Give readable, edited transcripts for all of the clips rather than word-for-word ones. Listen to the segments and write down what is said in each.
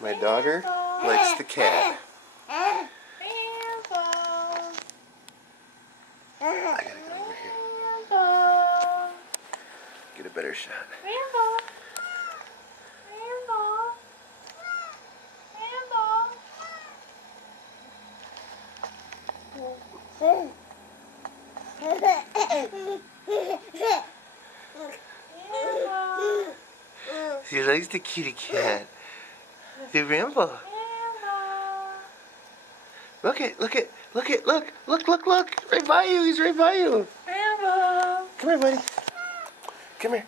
My daughter likes the cat. I gotta get over here. Get a better shot. She likes the kitty cat. The Rambo. Look, look, right by you. He's right by you. Rambo. Come here, buddy. Come here.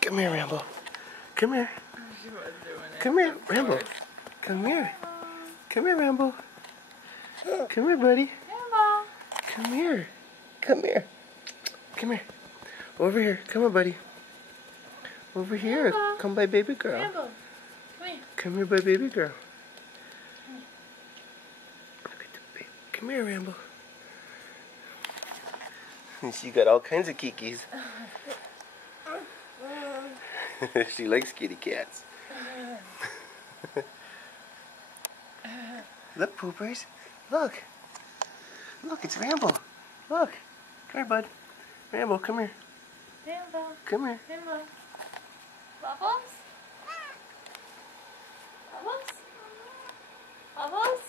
Come here, Rambo. Come here. Come here, Rambo. Come here. Come here, Rambo. Come here, buddy. Rambo. Come here. Come here. Come here. Over here. Come on, buddy. Over here. Rambo. Come by baby girl. Rambo. Come here. Come here by baby girl. Look at the baby. Come here, Rambo. She got all kinds of kikis. She likes kitty cats. Look, poopers. Look. Look, it's Rambo. Look. Come here, bud. Rambo, come here. Rambo. Come here. Rambo. Bubbles? Bubbles? Bubbles?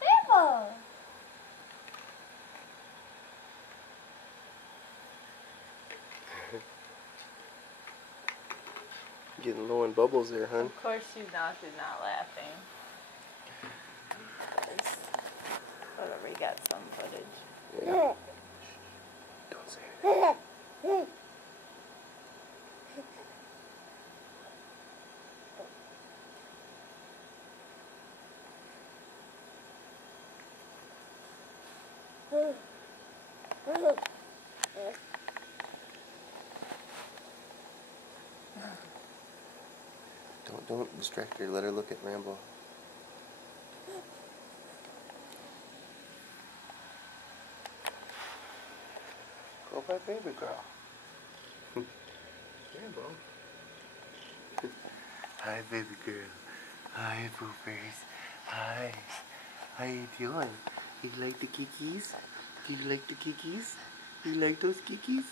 Rambo! Getting low on bubbles there, hon. Of course she's not laughing. Whatever, we got some footage. Yeah. Don't say it. Don't distract her. Let her look at Rambo. Go by baby girl. Rambo. Hi, baby girl. Hi, poopers. Hi. How you doing? You like the kikis? Do you like the kikis? You like those kikis?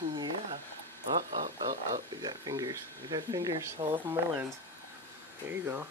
Yeah. Oh, we got fingers. We got fingers all over my lens. There you go.